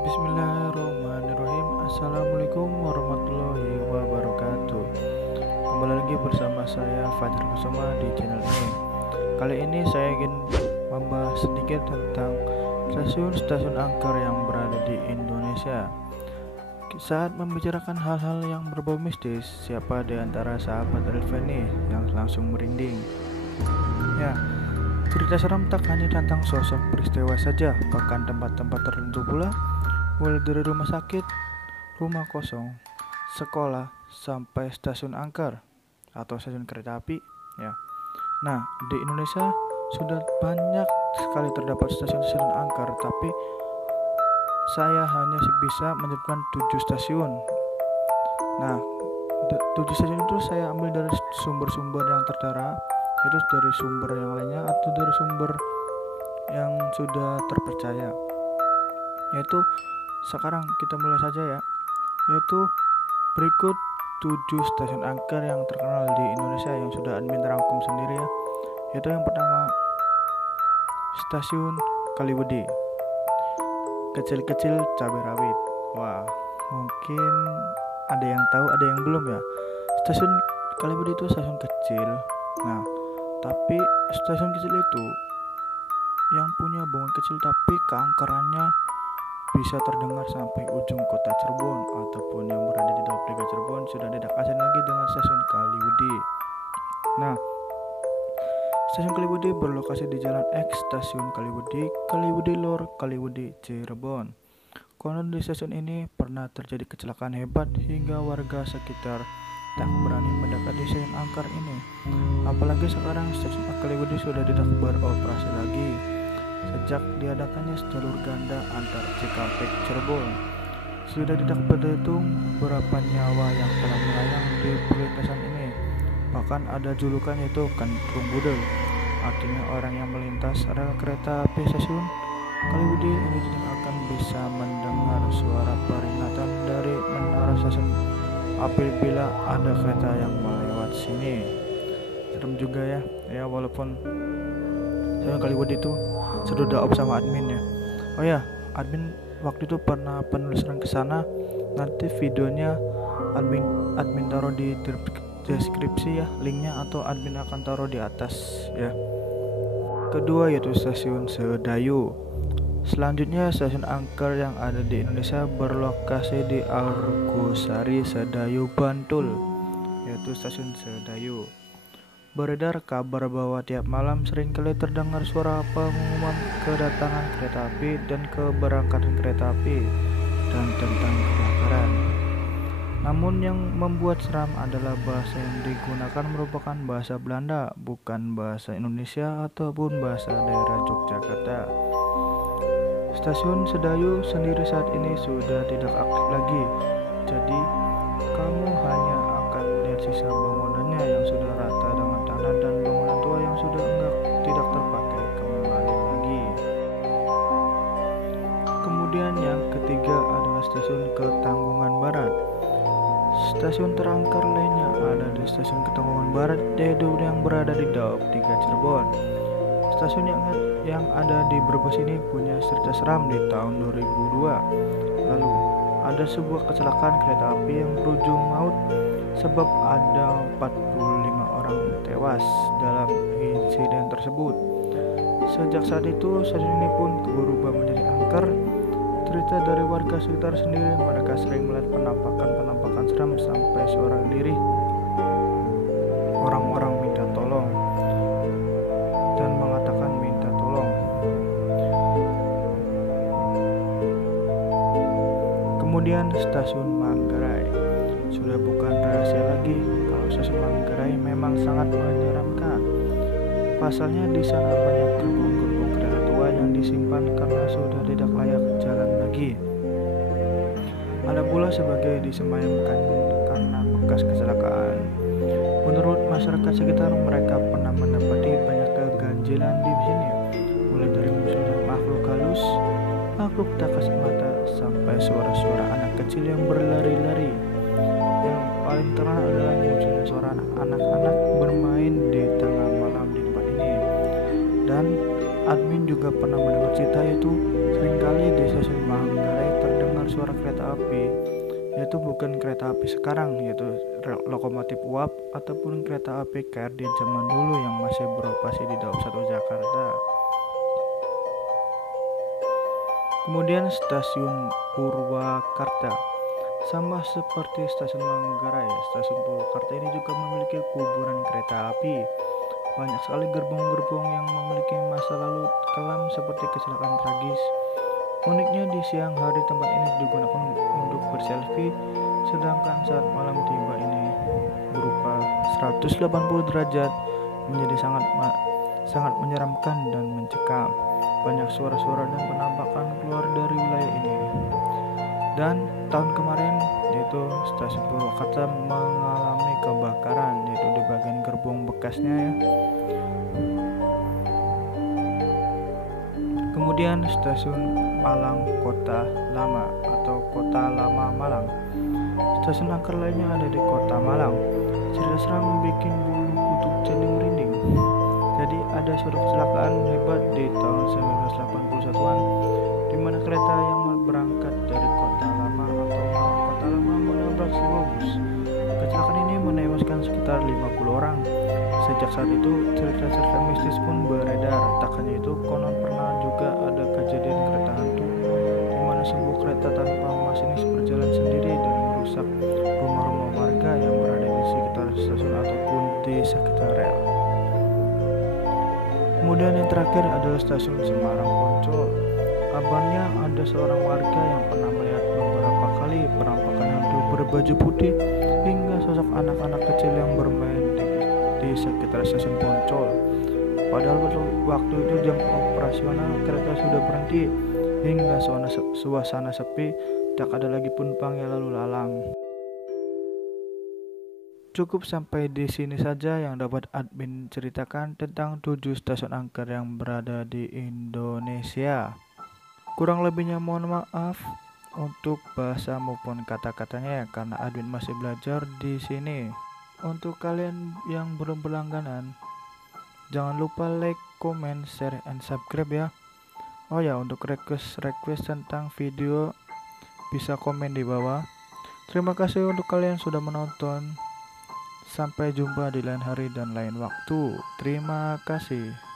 Bismillahirrahmanirrahim. Assalamualaikum warahmatullahi wabarakatuh. Kembali lagi bersama saya Fajar Kusuma di channel ini. Kali ini saya ingin membahas sedikit tentang stasiun-stasiun angker yang berada di Indonesia. Saat membicarakan hal-hal yang berbau mistis, siapa di antara sahabat Elveni yang langsung merinding? Ya, cerita seram tak hanya tentang sosok peristiwa saja, bahkan tempat-tempat tertentu pula, mulai dari rumah sakit, rumah kosong, sekolah, sampai stasiun angker atau stasiun kereta api. Ya, nah di Indonesia sudah banyak sekali terdapat stasiun-stasiun angker, tapi saya hanya bisa menyebutkan 7 stasiun. Nah, 7 stasiun itu saya ambil dari sumber-sumber yang tertera, itu dari sumber yang lainnya atau dari sumber yang sudah terpercaya. Yaitu sekarang kita mulai saja ya. Yaitu berikut 7 stasiun angker yang terkenal di Indonesia yang sudah admin rangkum sendiri ya. Yaitu yang pertama, Stasiun Kaliwedi. Kecil-kecil cabai rawit. Wah, mungkin ada yang tahu, ada yang belum ya. Stasiun Kaliwedi itu stasiun kecil. Nah, tapi stasiun kecil itu yang punya bangunan kecil tapi keangkerannya bisa terdengar sampai ujung kota Cirebon, ataupun yang berada di dalam Cirebon sudah tidak asing lagi dengan stasiun Kaliwedi. Nah, stasiun Kaliwedi berlokasi di Jalan X Stasiun Kaliwedi, Kaliwedi Lor, Kaliwedi, Cirebon. Konon di stasiun ini pernah terjadi kecelakaan hebat hingga warga sekitar tak berani mendekati stasiun angker ini. Apalagi sekarang stasiun Kaliwedi sudah tidak beroperasi lagi sejak diadakannya jalur ganda antar Cikampek Cirebon. Sudah tidak berhitung berapa nyawa yang telah melayang di perlintasan ini. Bahkan ada julukan yaitu Kentrung Budel, artinya orang yang melintas rel kereta api stasiun Kaliwedi ini tidak akan bisa mendengar suara peringatan dari menara stasiun apabila ada kereta yang melewat sini. Serem juga ya walaupun stasiun Kaliwedi itu sudah daop sama admin ya. Oh ya, admin waktu itu pernah penelusuran ke sana. Nanti videonya admin taruh di deskripsi ya, linknya, atau admin akan taruh di atas ya. Kedua yaitu Stasiun Sedayu. Selanjutnya stasiun angker yang ada di Indonesia berlokasi di Argosari, Sedayu, Bantul, yaitu Stasiun Sedayu. Beredar kabar bahwa tiap malam seringkali terdengar suara pengumuman kedatangan kereta api dan keberangkatan kereta api dan tentang kebakaran. Namun yang membuat seram adalah bahasa yang digunakan merupakan bahasa Belanda, bukan bahasa Indonesia ataupun bahasa daerah Yogyakarta. Stasiun Sedayu sendiri saat ini sudah tidak aktif lagi, jadi kamu hanya akan lihat sisa bangunannya yang sudah rata dengan tanah dan bangunan tua yang sudah tidak terpakai kembali lagi. Kemudian yang ketiga adalah Stasiun Ketanggungan Barat. Stasiun terangker lainnya ada di Stasiun Ketanggungan Barat, yaitu yang berada di Daop 3 Cirebon. Stasiun yang ada di Brebes ini punya cerita seram di tahun 2002. Lalu ada sebuah kecelakaan kereta api yang berujung maut sebab ada 45 orang tewas dalam insiden tersebut. Sejak saat itu stasiun ini pun berubah menjadi angker. Cerita dari warga sekitar sendiri, mereka sering melihat penampakan seram sampai seorang diri. Orang-orang minta tolong dan mengatakan minta Kemudian stasiun Manggarai. Sudah bukan rahasia lagi kalau stasiun Manggarai memang sangat menyeramkan. Pasalnya di sana banyak gerbong-gerbong kereta tua yang disimpan karena sudah tidak layak jalan lagi. Ada pula sebagai disemayamkan karena bekas kecelakaan. Menurut masyarakat sekitar, mereka pernah mendapati banyak keganjilan di sini, mulai dari munculnya makhluk halus, makhluk tak kasat mata, sampai suara-suara anak kecil yang berlari-lari. Yang paling terkenal adalah munculnya suara anak-anak bermain di tengah malam di tempat ini. Dan admin juga pernah mendengar cerita itu seringkali di stasiun Manggarai terdengar suara kereta api, yaitu bukan kereta api sekarang, yaitu lokomotif uap ataupun kereta api KRD zaman dulu yang masih beroperasi di Daup 1 Jakarta. Kemudian stasiun Purwakarta. Sama seperti stasiun Manggarai, stasiun Purwakarta ini juga memiliki kuburan kereta api. Banyak sekali gerbong-gerbong yang memiliki masa lalu kelam seperti kecelakaan tragis. Uniknya di siang hari tempat ini digunakan untuk berselfie, sedangkan saat malam tiba ini berupa 180 derajat menjadi sangat menyeramkan dan mencekam. Banyak suara-suara dan penampakan keluar dari wilayah ini. Dan tahun kemarin yaitu stasiun Purwakarta mengalami kebakaran, yaitu di bagian gerbong bekasnya ya. Kemudian stasiun Malang Kota Lama atau Kota Lama Malang. Stasiun angker lainnya ada di Kota Malang. Cerita seram bikin bulu kuduk jadi merinding. Jadi ada suatu kecelakaan hebat di tahun 1981-an di mana kereta yang berangkat dari Kota Lama atau Malang Kota Lama menabrak sebuah bus. Kecelakaan ini menewaskan sekitar 50 orang. Sejak saat itu cerita-cerita mistis pun beredar. Tak hanya itu, konon pernah juga ada kejadian kereta hantu di mana sebuah kereta tanpa masinis berjalan sendiri dan merusak rumah-rumah warga yang berada di sekitar stasiun ataupun di sekitar rel. Kemudian yang terakhir adalah stasiun Semarang Poncol. Kabarnya ada seorang warga yang pernah melihat beberapa kali penampakan hantu berbaju putih hingga sosok anak-anak kecil yang bermain di sekitar stasiun Poncol. Padahal waktu itu jam operasional kereta sudah berhenti hingga suasana sepi, tak ada lagi penumpang yang lalu lalang. Cukup sampai di sini saja yang dapat admin ceritakan tentang 7 stasiun angker yang berada di Indonesia. Kurang lebihnya mohon maaf untuk bahasa maupun kata-katanya ya, karena admin masih belajar di sini. Untuk kalian yang belum berlangganan, jangan lupa like, comment, share, and subscribe ya. Oh ya, untuk request tentang video bisa komen di bawah. Terima kasih untuk kalian sudah menonton. Sampai jumpa di lain hari dan lain waktu. Terima kasih.